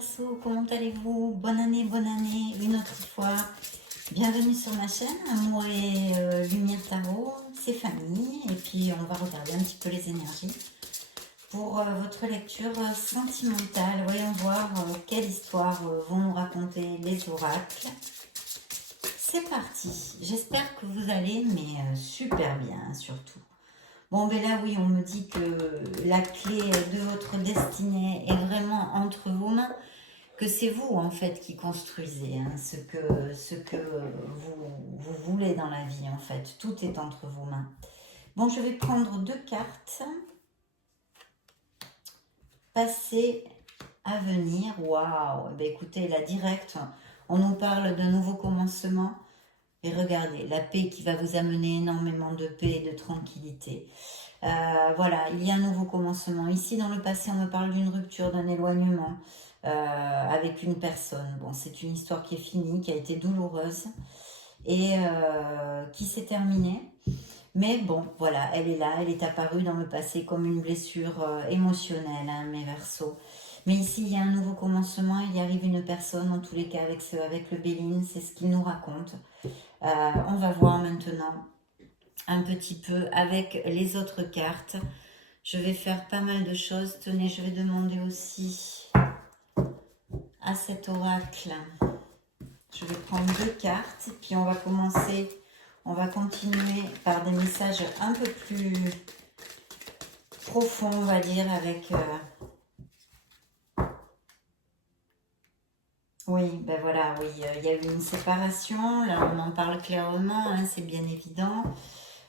Verseau, comment allez-vous? Bonne année, une autre fois. Bienvenue sur ma chaîne, Amour et Lumière Tarot, c'est Fanny. Et puis on va regarder un petit peu les énergies pour votre lecture sentimentale. Voyons voir quelle histoire vont nous raconter les oracles. C'est parti, j'espère que vous allez, mais super bien surtout. Bon, ben là, oui, on me dit que la clé de votre destinée est vraiment entre vos mains, que c'est vous, en fait, qui construisez hein, ce que vous voulez dans la vie, en fait. Tout est entre vos mains. Bon, je vais prendre deux cartes. Passé, avenir. Waouh! Ben écoutez, là, direct, on nous parle d'un nouveau commencement. Et regardez, la paix qui va vous amener énormément de paix et de tranquillité. Voilà, il y a un nouveau commencement. Ici, dans le passé, on me parle d'une rupture, d'un éloignement avec une personne. Bon, c'est une histoire qui est finie, qui a été douloureuse et qui s'est terminée. Mais bon, voilà, elle est là, elle est apparue dans le passé comme une blessure émotionnelle, hein, mes Verseaux. Mais ici, il y a un nouveau commencement, il y arrive une personne, en tous les cas, avec le Béline, c'est ce qu'il nous raconte. On va voir maintenant un petit peu avec les autres cartes. Je vais faire pas mal de choses. Tenez, je vais demander aussi à cet oracle. Je vais prendre deux cartes, puis on va commencer, on va continuer par des messages un peu plus profonds, on va dire, avec... Oui, ben voilà, oui, il y a eu une séparation, là on en parle clairement, hein, c'est bien évident.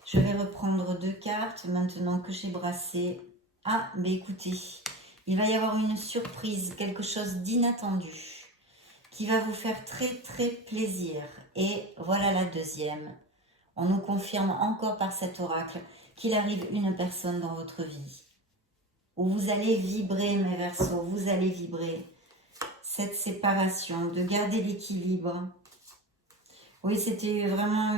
Je vais reprendre deux cartes maintenant que j'ai brassé. Ah, mais écoutez, il va y avoir une surprise, quelque chose d'inattendu qui va vous faire très très plaisir. Et voilà la deuxième. On nous confirme encore par cet oracle qu'il arrive une personne dans votre vie où vous allez vibrer, mes Verseaux, vous allez vibrer cette séparation, de garder l'équilibre. Oui, c'était vraiment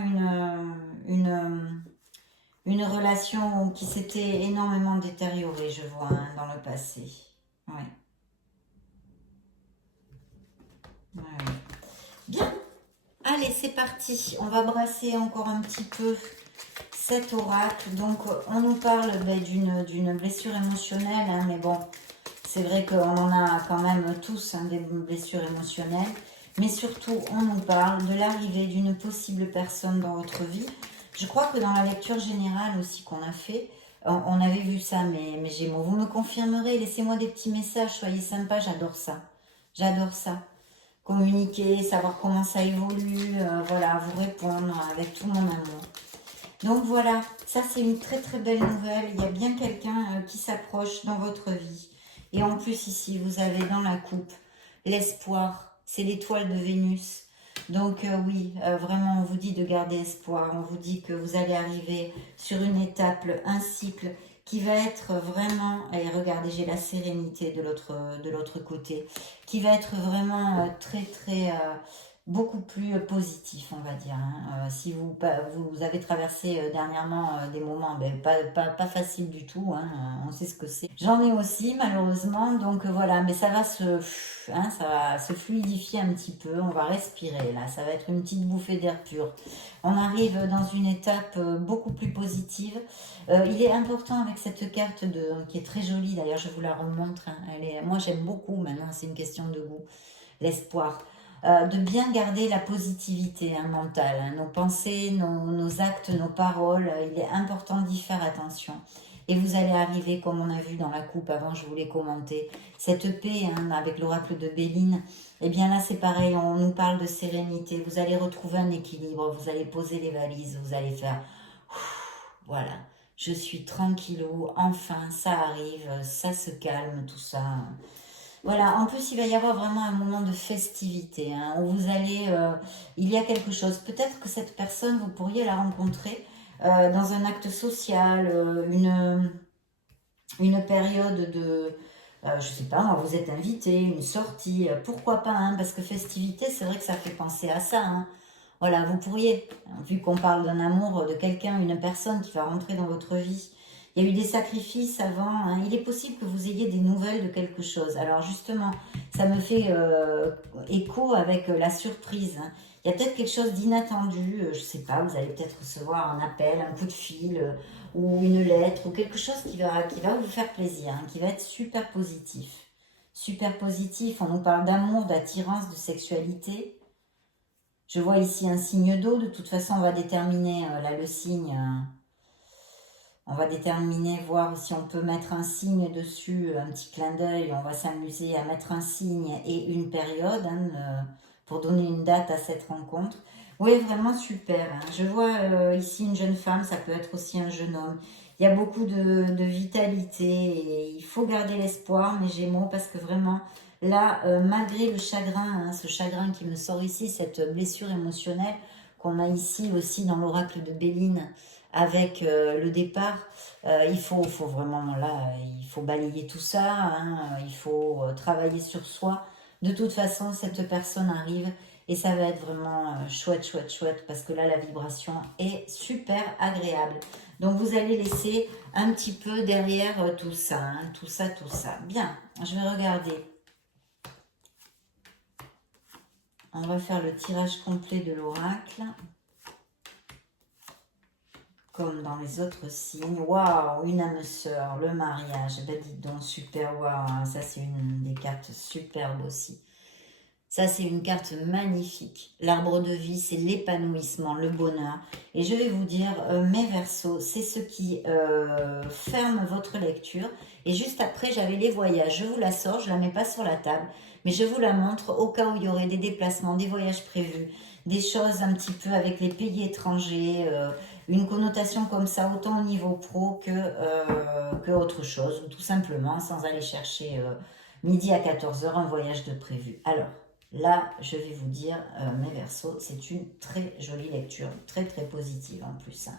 une relation qui s'était énormément détériorée, je vois, hein, dans le passé. Oui. Ouais, ouais. Bien. Allez, c'est parti. On va brasser encore un petit peu cet oracle. Donc, on nous parle d'une blessure émotionnelle, hein, mais bon, c'est vrai qu'on en a quand même tous hein, des blessures émotionnelles. Mais surtout, on nous parle de l'arrivée d'une possible personne dans votre vie. Je crois que dans la lecture générale aussi qu'on a fait, on avait vu ça, mes Gémeaux. Vous me confirmerez, laissez-moi des petits messages, soyez sympas, j'adore ça. J'adore ça. Communiquer, savoir comment ça évolue, voilà, vous répondre avec tout mon amour. Donc voilà, ça c'est une très très belle nouvelle. Il y a bien quelqu'un qui s'approche dans votre vie. Et en plus ici, vous avez dans la coupe l'espoir. C'est l'étoile de Vénus. Donc oui, vraiment, on vous dit de garder espoir. On vous dit que vous allez arriver sur une étape, un cycle qui va être vraiment, et regardez, j'ai la sérénité de l'autre côté, qui va être vraiment très très beaucoup plus positif, on va dire. Hein. Si vous avez traversé dernièrement des moments ben, pas faciles du tout, hein, on sait ce que c'est. J'en ai aussi, malheureusement, donc voilà, mais ça va se fluidifier un petit peu, on va respirer, là, ça va être une petite bouffée d'air pur. On arrive dans une étape beaucoup plus positive. Il est important avec cette carte qui est très jolie, d'ailleurs, je vous la remontre. Hein, moi, j'aime beaucoup, maintenant, c'est une question de goût, l'espoir. De bien garder la positivité hein, mentale, hein, nos pensées, nos actes, nos paroles, il est important d'y faire attention. Et vous allez arriver, comme on a vu dans la coupe avant, je vous l'ai commenté, cette paix hein, avec l'oracle de Béline, et bien là c'est pareil, on nous parle de sérénité, vous allez retrouver un équilibre, vous allez poser les valises, vous allez faire, voilà, je suis tranquillou, enfin ça arrive, ça se calme, tout ça. Voilà, en plus il va y avoir vraiment un moment de festivité, hein, où vous allez, il y a quelque chose, peut-être que cette personne, vous pourriez la rencontrer dans un acte social, une période de, je sais pas, moi, vous êtes invité, une sortie, pourquoi pas, hein, parce que festivité, c'est vrai que ça fait penser à ça, hein. Voilà, vous pourriez, vu qu'on parle d'un amour, de quelqu'un, une personne qui va rentrer dans votre vie, Il y a eu des sacrifices avant. Hein. Il est possible que vous ayez des nouvelles de quelque chose. Alors justement, ça me fait écho avec la surprise. Hein. Il y a peut-être quelque chose d'inattendu. Je ne sais pas, vous allez peut-être recevoir un appel, un coup de fil ou une lettre ou quelque chose qui va vous faire plaisir, hein, qui va être super positif. Super positif. On nous parle d'amour, d'attirance, de sexualité. Je vois ici un signe d'eau. De toute façon, on va déterminer là le signe. On va déterminer, voir si on peut mettre un signe dessus, un petit clin d'œil. On va s'amuser à mettre un signe et une période hein, pour donner une date à cette rencontre. Oui, vraiment super. Hein. Je vois ici une jeune femme, ça peut être aussi un jeune homme. Il y a beaucoup de vitalité et il faut garder l'espoir, mes Gémeaux, parce que vraiment, là, malgré le chagrin, hein, ce chagrin qui me sort ici, cette blessure émotionnelle qu'on a ici aussi dans l'oracle de Béline, avec le départ, il faut vraiment, là, il faut balayer tout ça, hein, il faut travailler sur soi. De toute façon, cette personne arrive et ça va être vraiment chouette, chouette, chouette, parce que là, la vibration est super agréable. Donc, vous allez laisser un petit peu derrière tout ça, hein, tout ça, tout ça. Bien, je vais regarder. On va faire le tirage complet de l'oracle. Comme dans les autres signes. Waouh, une âme sœur, le mariage. Ben dites donc, super, waouh, ça c'est une des cartes superbes aussi. Ça c'est une carte magnifique. L'arbre de vie, c'est l'épanouissement, le bonheur. Et je vais vous dire, mes Verseaux, c'est ce qui ferme votre lecture. Et juste après, j'avais les voyages. Je vous la sors, je la mets pas sur la table. Mais je vous la montre au cas où il y aurait des déplacements, des voyages prévus, des choses un petit peu avec les pays étrangers, une connotation comme ça, autant au niveau pro que autre chose, ou tout simplement sans aller chercher midi à 14 heures un voyage de prévu. Alors, là, je vais vous dire, mes Verseaux, c'est une très jolie lecture, très très positive en plus. Hein.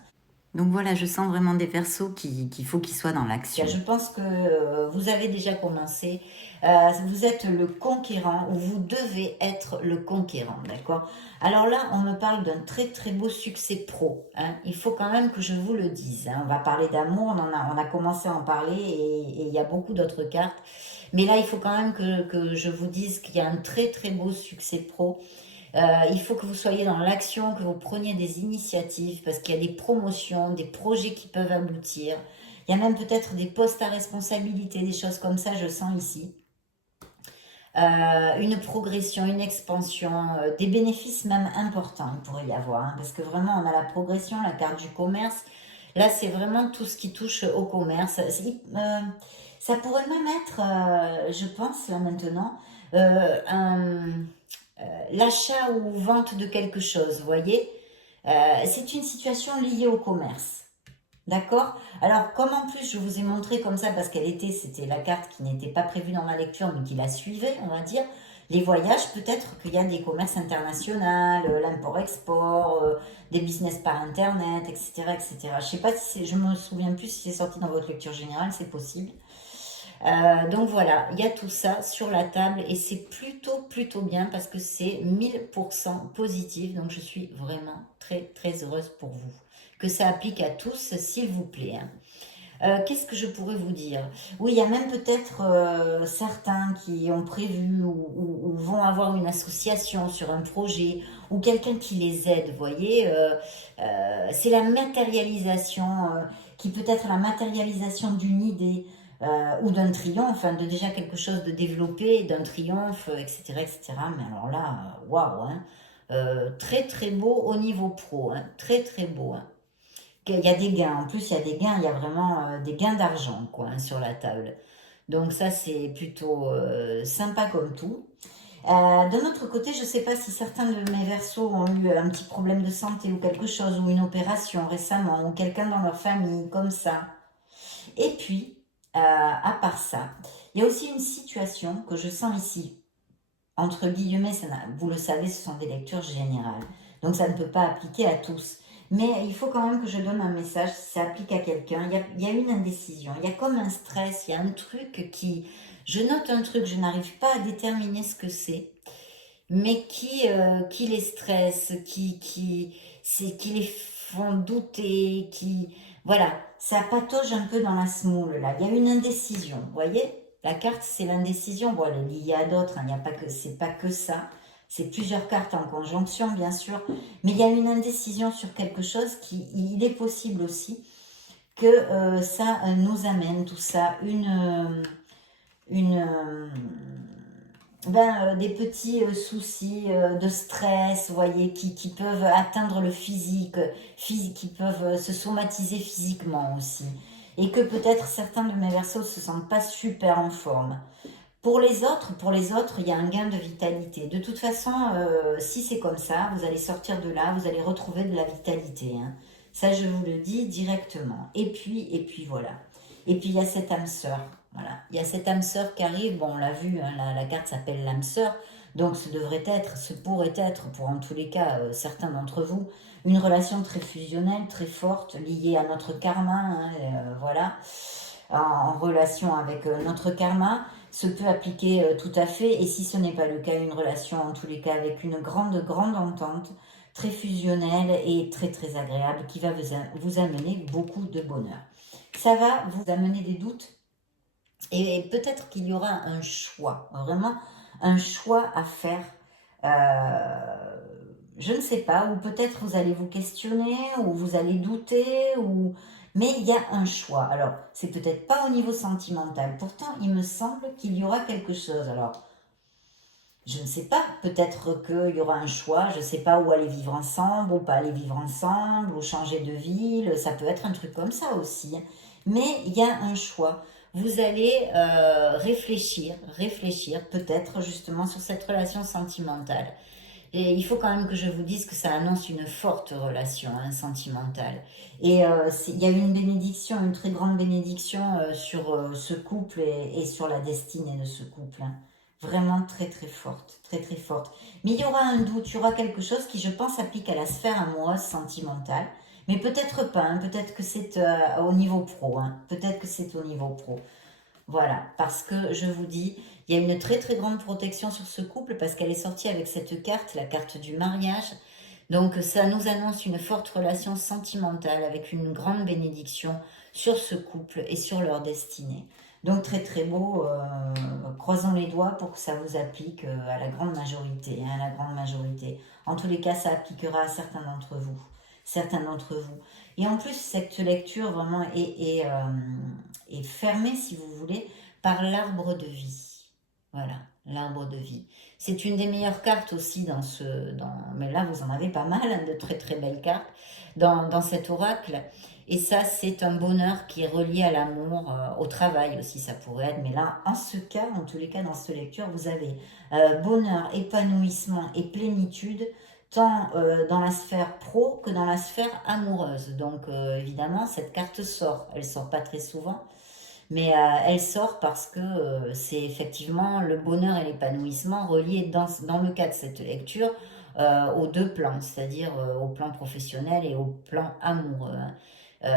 Donc voilà, je sens vraiment des Verseaux qu'il faut qu'ils soient dans l'action. Je pense que vous avez déjà commencé. Vous êtes le conquérant ou vous devez être le conquérant, d'accord? Alors là, on me parle d'un très très beau succès pro. Hein. Il faut quand même que je vous le dise. Hein. On va parler d'amour, on a commencé à en parler et il y a beaucoup d'autres cartes. Mais là, il faut quand même que je vous dise qu'il y a un très très beau succès pro. Il faut que vous soyez dans l'action, que vous preniez des initiatives parce qu'il y a des promotions, des projets qui peuvent aboutir. Il y a même peut-être des postes à responsabilité, des choses comme ça, je sens ici. Une progression, une expansion, des bénéfices même importants, il pourrait y avoir. Hein, parce que vraiment, on a la progression, la carte du commerce. Là, c'est vraiment tout ce qui touche au commerce. Ça pourrait même être, je pense, là maintenant, l'achat ou vente de quelque chose, vous voyez. C'est une situation liée au commerce. D'accord? Alors, comme en plus je vous ai montré comme ça, parce c'était la carte qui n'était pas prévue dans ma lecture, mais qui la suivait, on va dire, les voyages, peut-être qu'il y a des commerces internationaux, l'import-export, des business par Internet, etc., etc. Je sais pas si je me souviens plus si c'est sorti dans votre lecture générale, c'est possible. Donc voilà, il y a tout ça sur la table et c'est plutôt bien parce que c'est 1000% positif. Donc je suis vraiment très très heureuse pour vous. Que ça applique à tous, s'il vous plaît. Hein. Qu'est-ce que je pourrais vous dire? Oui, il y a même peut-être certains qui ont prévu ou vont avoir une association sur un projet ou quelqu'un qui les aide, vous voyez. C'est la matérialisation, qui peut être la matérialisation d'une idée ou d'un triomphe, hein, de déjà quelque chose de développé, d'un triomphe, etc., etc. Mais alors là, waouh, hein, très très beau au niveau pro, hein, très très beau. Hein. Il y a des gains. En plus, il y a des gains. Il y a vraiment des gains d'argent quoi, hein, sur la table. Donc ça, c'est plutôt sympa comme tout. D'un autre côté, je ne sais pas si certains de mes Verseaux ont eu un petit problème de santé ou quelque chose, ou une opération récemment, ou quelqu'un dans leur famille, comme ça. Et puis, à part ça, il y a aussi une situation que je sens ici. Entre guillemets, vous le savez, ce sont des lectures générales. Donc ça ne peut pas appliquer à tous. Mais il faut quand même que je donne un message, si ça applique à quelqu'un. Il y a une indécision, il y a comme un stress, il y a un truc qui... Je note un truc, je n'arrive pas à déterminer ce que c'est, mais qui les stresse, qui les font douter, Voilà, ça patauge un peu dans la semoule, là. Il y a une indécision, vous voyez? La carte, c'est l'indécision. Bon, elle est liée à d'autres, hein. Il n'y a pas que, c'est pas que ça. C'est plusieurs cartes en conjonction, bien sûr. Mais il y a une indécision sur quelque chose qui, il est possible aussi que ça nous amène, tout ça, une des petits soucis de stress, vous voyez, qui peuvent atteindre le physique, qui peuvent se somatiser physiquement aussi. Et que peut-être certains de mes versos ne se sentent pas super en forme. Pour les autres, il y a un gain de vitalité. De toute façon, si c'est comme ça, vous allez sortir de là, vous allez retrouver de la vitalité, hein. Ça, je vous le dis directement. Et puis voilà. Et puis il y a cette âme sœur. Voilà. Il y a cette âme sœur qui arrive. Bon, on l'a vu, hein, la carte s'appelle l'âme sœur. Donc ce pourrait être, pour en tous les cas, certains d'entre vous, une relation très fusionnelle, très forte, liée à notre karma, hein, voilà, en relation avec notre karma, se peut appliquer tout à fait, et si ce n'est pas le cas, une relation en tous les cas avec une grande, grande entente, très fusionnelle et très, très agréable, qui va vous amener beaucoup de bonheur. Ça va vous amener des doutes, et peut-être qu'il y aura un choix, vraiment un choix à faire. Je ne sais pas, ou peut-être vous allez vous questionner, ou vous allez douter, mais il y a un choix. Alors, c'est peut-être pas au niveau sentimental. Pourtant, il me semble qu'il y aura quelque chose. Alors, je ne sais pas, peut-être qu'il y aura un choix, je ne sais pas où aller vivre ensemble, ou pas aller vivre ensemble, ou changer de ville, ça peut être un truc comme ça aussi. Mais il y a un choix. Vous allez réfléchir peut-être justement sur cette relation sentimentale. Et il faut quand même que je vous dise que ça annonce une forte relation, hein, sentimentale. Et il y a une bénédiction, une très grande bénédiction sur ce couple et sur la destinée de ce couple, hein. Vraiment très très forte, très très forte. Mais il y aura un doute, il y aura quelque chose qui, je pense, s'applique à la sphère amoureuse sentimentale. Mais peut-être pas, hein, peut-être que c'est au niveau pro, hein, peut-être que c'est au niveau pro. Voilà, parce que je vous dis, il y a une très très grande protection sur ce couple parce qu'elle est sortie avec cette carte, la carte du mariage. Donc ça nous annonce une forte relation sentimentale avec une grande bénédiction sur ce couple et sur leur destinée. Donc très très beau, croisons les doigts pour que ça vous applique à la grande majorité, hein, à la grande majorité. En tous les cas, ça appliquera à certains d'entre vous. Certains d'entre vous. Et en plus, cette lecture vraiment est fermée, si vous voulez, par l'arbre de vie. Voilà, l'arbre de vie. C'est une des meilleures cartes aussi mais là, vous en avez pas mal, hein, de très très belles cartes dans cet oracle. Et ça, c'est un bonheur qui est relié à l'amour, au travail aussi, ça pourrait être. Mais là, en ce cas, en tous les cas, dans cette lecture, vous avez bonheur, épanouissement et plénitude, tant dans la sphère pro que dans la sphère amoureuse. Donc, évidemment, cette carte sort. Elle sort pas très souvent, mais elle sort parce que c'est effectivement le bonheur et l'épanouissement reliés dans le cas de cette lecture aux deux plans, c'est-à-dire au plan professionnel et au plan amoureux, hein.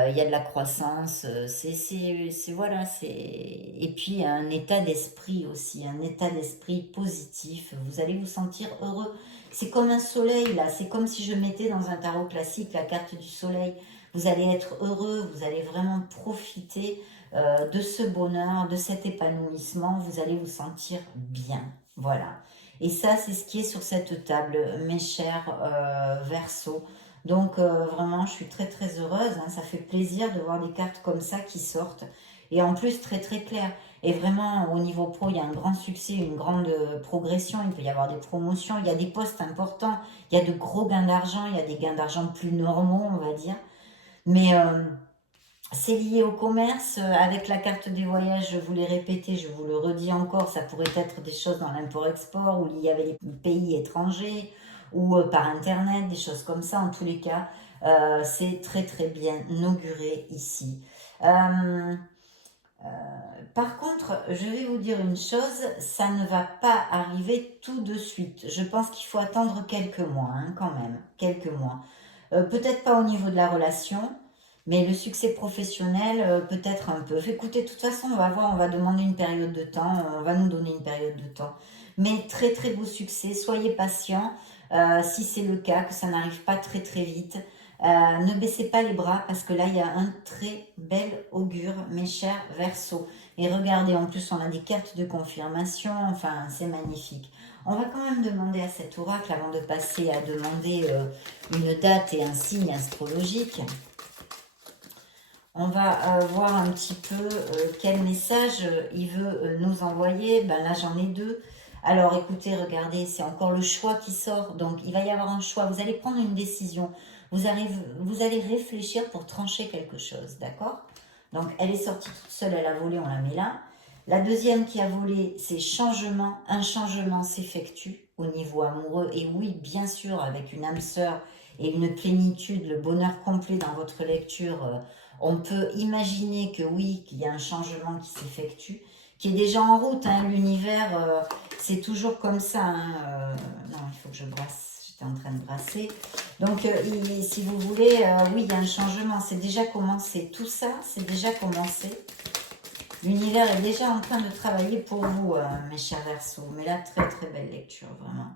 Il y a de la croissance, voilà, et puis un état d'esprit aussi, un état d'esprit positif. Vous allez vous sentir heureux. C'est comme un soleil là, c'est comme si je mettais dans un tarot classique la carte du soleil. Vous allez être heureux, vous allez vraiment profiter de ce bonheur, de cet épanouissement, vous allez vous sentir bien. Voilà. Et ça, c'est ce qui est sur cette table, mes chers Verseaux. Donc, vraiment, je suis très très heureuse, hein. Ça fait plaisir de voir des cartes comme ça qui sortent. Et en plus, très très claires. Et vraiment, au niveau pro, il y a un grand succès, une grande progression. Il peut y avoir des promotions, il y a des postes importants, il y a de gros gains d'argent, il y a des gains d'argent plus normaux, on va dire. Mais c'est lié au commerce. Avec la carte des voyages, je vous l'ai répété, je vous le redis encore, ça pourrait être des choses dans l'import-export ou lié avec les pays étrangers ou par Internet, des choses comme ça. En tous les cas, c'est très très bien auguré ici. Par contre, je vais vous dire une chose, ça ne va pas arriver tout de suite. Je pense qu'il faut attendre quelques mois, hein, quand même, quelques mois. Peut-être pas au niveau de la relation, mais le succès professionnel, peut-être un peu. Écoutez, de toute façon, on va voir, on va demander une période de temps, on va nous donner une période de temps. Mais très très beau succès, soyez patients, si c'est le cas, que ça n'arrive pas très très vite. Ne baissez pas les bras parce que là, il y a un très bel augure, mes chers Verseaux. Et regardez, en plus, on a des cartes de confirmation. Enfin, c'est magnifique. On va quand même demander à cet oracle, avant de passer à demander une date et un signe astrologique. On va voir un petit peu quel message il veut nous envoyer. Ben là, j'en ai deux. Alors, écoutez, regardez, c'est encore le choix qui sort. Donc, il va y avoir un choix. Vous allez prendre une décision. Vous allez réfléchir pour trancher quelque chose, d'accord? Donc, elle est sortie toute seule, elle a volé, on la met là. La deuxième qui a volé, c'est changement. Un changement s'effectue au niveau amoureux. Et oui, bien sûr, avec une âme sœur et une plénitude, le bonheur complet dans votre lecture, on peut imaginer que oui, qu'il y a un changement qui s'effectue, qui est déjà en route. Hein, l'univers, c'est toujours comme ça. Hein, non, il faut que je brasse. J'étais en train de brasser. Donc, si vous voulez, oui, il y a un changement. C'est déjà commencé. Tout ça, c'est déjà commencé. L'univers est déjà en train de travailler pour vous, mes chers Verseaux. Mais là, très, très belle lecture, vraiment.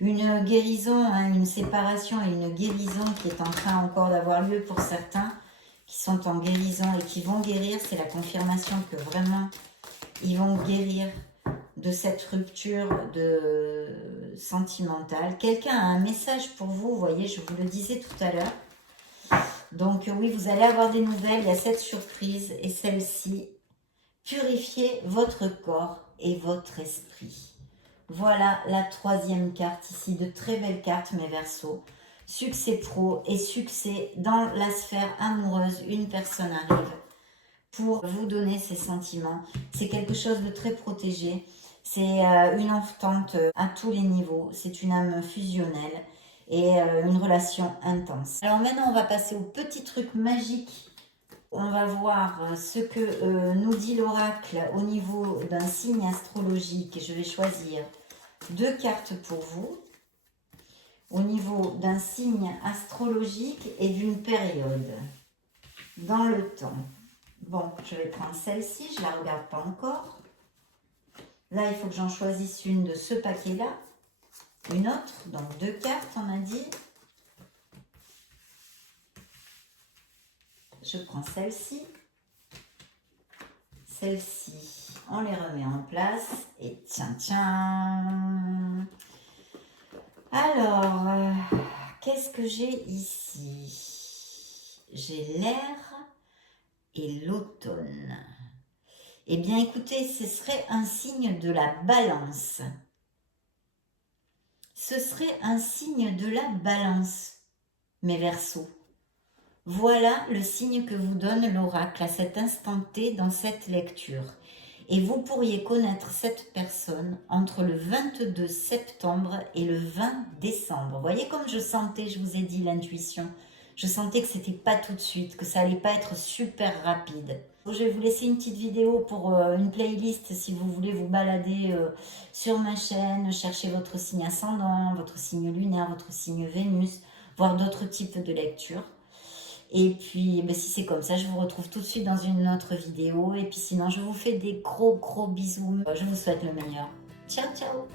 Une guérison, hein, une séparation et une guérison qui est en train encore d'avoir lieu pour certains qui sont en guérison et qui vont guérir. C'est la confirmation que vraiment, ils vont guérir de cette rupture sentimentale. Quelqu'un a un message pour vous, vous voyez, je vous le disais tout à l'heure. Donc oui, vous allez avoir des nouvelles, il y a cette surprise et celle-ci. Purifiez votre corps et votre esprit. Voilà la troisième carte ici, de très belles cartes mes Verseaux. Succès pro et succès dans la sphère amoureuse. Une personne arrive pour vous donner ses sentiments. C'est quelque chose de très protégé. C'est une entente à tous les niveaux. C'est une âme fusionnelle et une relation intense. Alors maintenant, on va passer au petit truc magique. On va voir ce que nous dit l'oracle au niveau d'un signe astrologique. Je vais choisir deux cartes pour vous. Au niveau d'un signe astrologique et d'une période dans le temps. Bon, je vais prendre celle-ci, je ne la regarde pas encore. Là, il faut que j'en choisisse une de ce paquet-là. Une autre, donc deux cartes, on a dit. Je prends celle-ci. Celle-ci, on les remet en place. Et tiens, tiens. Alors, qu'est-ce que j'ai ici? J'ai l'air et l'automne. Eh bien, écoutez, ce serait un signe de la balance. Ce serait un signe de la balance, mes Verseaux. Voilà le signe que vous donne l'oracle à cet instant T dans cette lecture. Et vous pourriez connaître cette personne entre le 22 septembre et le 20 décembre. Vous voyez comme je sentais, je vous ai dit l'intuition. Je sentais que c'était pas tout de suite, que ça allait pas être super rapide. Je vais vous laisser une petite vidéo pour une playlist si vous voulez vous balader sur ma chaîne, chercher votre signe ascendant, votre signe lunaire, votre signe Vénus, voir d'autres types de lectures. Et puis, ben, si c'est comme ça, je vous retrouve tout de suite dans une autre vidéo. Et puis sinon, je vous fais des gros bisous. Je vous souhaite le meilleur. Ciao, ciao!